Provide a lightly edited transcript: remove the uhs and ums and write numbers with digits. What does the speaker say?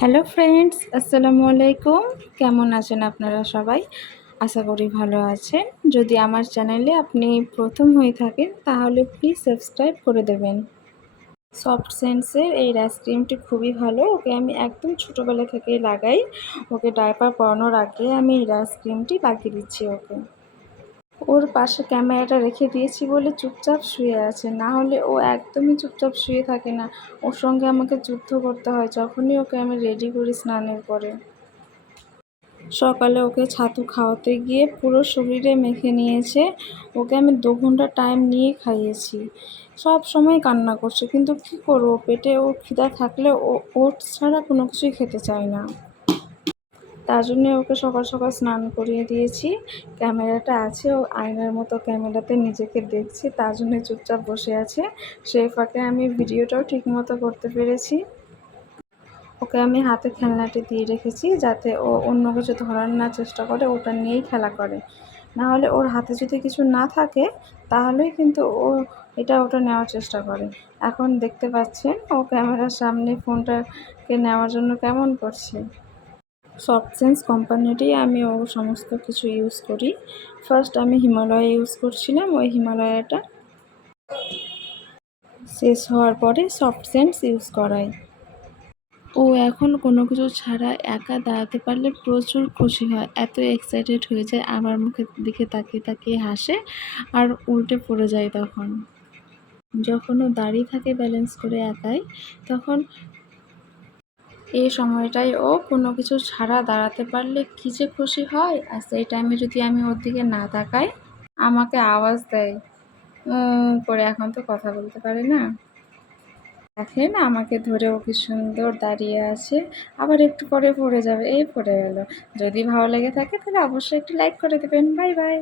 Hello friends, আসসালামু আলাইকুম। কেমন আছেন আপনারা সবাই? আশা করি ভালো আছেন। যদি আমার চ্যানেলে আপনি প্রথম হয়ে থাকেন তাহলে প্লিজ সাবস্ক্রাইব করে দেবেন। সফট সেন্সের এই আইসক্রিমটি খুবই ভালো। ওকে আমি একদম ছোটোবেলা থেকেই লাগাই। ওকে ডায়পার পরানোর আগে আমি এই আইসক্রিমটি লাগিয়ে দিচ্ছি ওকে। ওর পাশে ক্যামেরাটা রেখে দিয়েছি বলে চুপচাপ শুয়ে আছে, না হলে ও একদমই চুপচাপ শুয়ে থাকে না। ওর সঙ্গে আমাকে যুদ্ধ করতে হয় যখনই ওকে আমি রেডি করি স্নানের পরে। সকালে ওকে ছাতু খাওয়াতে গিয়ে পুরো শরীরে মেখে নিয়েছে। ওকে আমি 2 ঘন্টা টাইম নিয়ে খাইয়েছি। সব সময় কান্না করছে, কিন্তু কী করবো, পেটে ওর খিদা থাকলে ও ওটস ছাড়া কোনো কিছুই খেতে চায় না। তার জন্যে ওকে সকাল সকাল স্নান করিয়ে দিয়েছি। ক্যামেরাটা আছে, ও আয়নার মতো ক্যামেরাতে নিজেকে দেখছে, তার জন্যে চুপচাপ বসে আছে। সেই ফাঁকে আমি ভিডিওটাও ঠিকমতো করতে পেরেছি। ওকে আমি হাতে খেলনাটি দিয়ে রেখেছি যাতে ও অন্য কিছু ধরার না চেষ্টা করে, ওটা নিয়েই খেলা করে। না হলে ওর হাতে যদি কিছু না থাকে তাহলেই কিন্তু ও এটা ওটা নেওয়ার চেষ্টা করে। এখন দেখতে পাচ্ছেন ও ক্যামেরার সামনে ফোনটাকে নেওয়ার জন্য কেমন করছে। সফট সেন্স কোম্পানিরই আমি ও সমস্ত কিছু ইউজ করি। ফার্স্ট আমি হিমালয়া ইউজ করছিলাম, ওই হিমালয়াটা শেষ হওয়ার পরে সফট সেন্স ইউজ করাই। ও এখন কোনো কিছু ছাড়া একা দাঁড়াতে পারলে প্রচুর খুশি হয়, এত এক্সাইটেড হয়ে যায়, আমার মুখের দিকে তাকিয়ে তাকিয়ে হাসে আর উল্টে পড়ে যায়। তখন যখন ও দাঁড়িয়ে থাকে ব্যালেন্স করে একাই, তখন এই সময়টায় ও কোনো কিছু ছাড়া দাঁড়াতে পারলে কী যে খুশি হয়। আর সেই টাইমে যদি আমি ওর দিকে না তাকাই আমাকে আওয়াজ দেয় করে। এখন তো কথা বলতে পারে না। দেখেন আমাকে ধরে ও কি সুন্দর দাঁড়িয়ে আছে, আবার একটু পরে পড়ে যাবে, এই পড়ে গেল। যদি ভালো লেগে থাকে তাহলে অবশ্যই একটু লাইক করে দেবেন। Bye bye.